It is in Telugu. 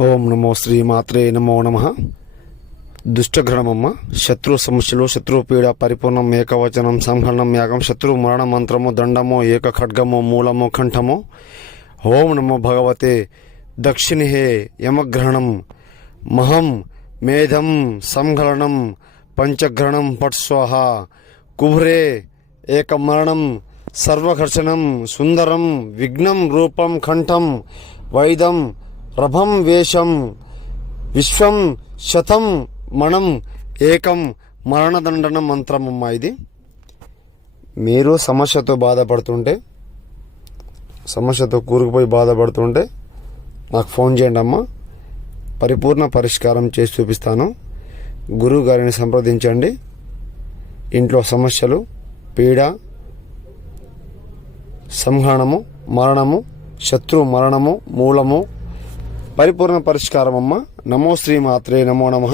ఓం నమో శ్రీమాత్రే నమో నమ. దుష్టగ్రహణమమ్మ, శత్రు సమస్యలు, శత్రు పీడ పరిపూర్ణం, ఏకవచనం, సంహరణం, యాగం, శత్రు మరణ మంత్రము, దండము, ఏక ఖడ్గము, మూలము, కంఠము. ఓం నమో భగవతే దక్షిణే యమగ్రహణం మహం మేధం సంహరణం పంచగ్రహణం పట్స్వాహ కుభ్రే ఏకమరణం సర్వఘర్షణం సుందరం విఘ్నం రూపం కంఠం వైదం రభం వేషం విశ్వం శతం మణం ఏకం మరణదండన మంత్రమమ్మ. ఇది మీరు సమస్యతో బాధపడుతుంటే, సమస్యతో కూరుకుపోయి బాధపడుతుంటే నాకు ఫోన్ చేయండి అమ్మ, పరిపూర్ణ పరిష్కారం చేసి చూపిస్తాను. గురువు గారిని సంప్రదించండి. ఇంట్లో సమస్యలు, పీడ, సంహరణము, మరణము, శత్రు మరణము, మూలము, పరిపూర్ణ పరిష్కారం అమ్మ. నమో శ్రీమాత్రే నమో నమః.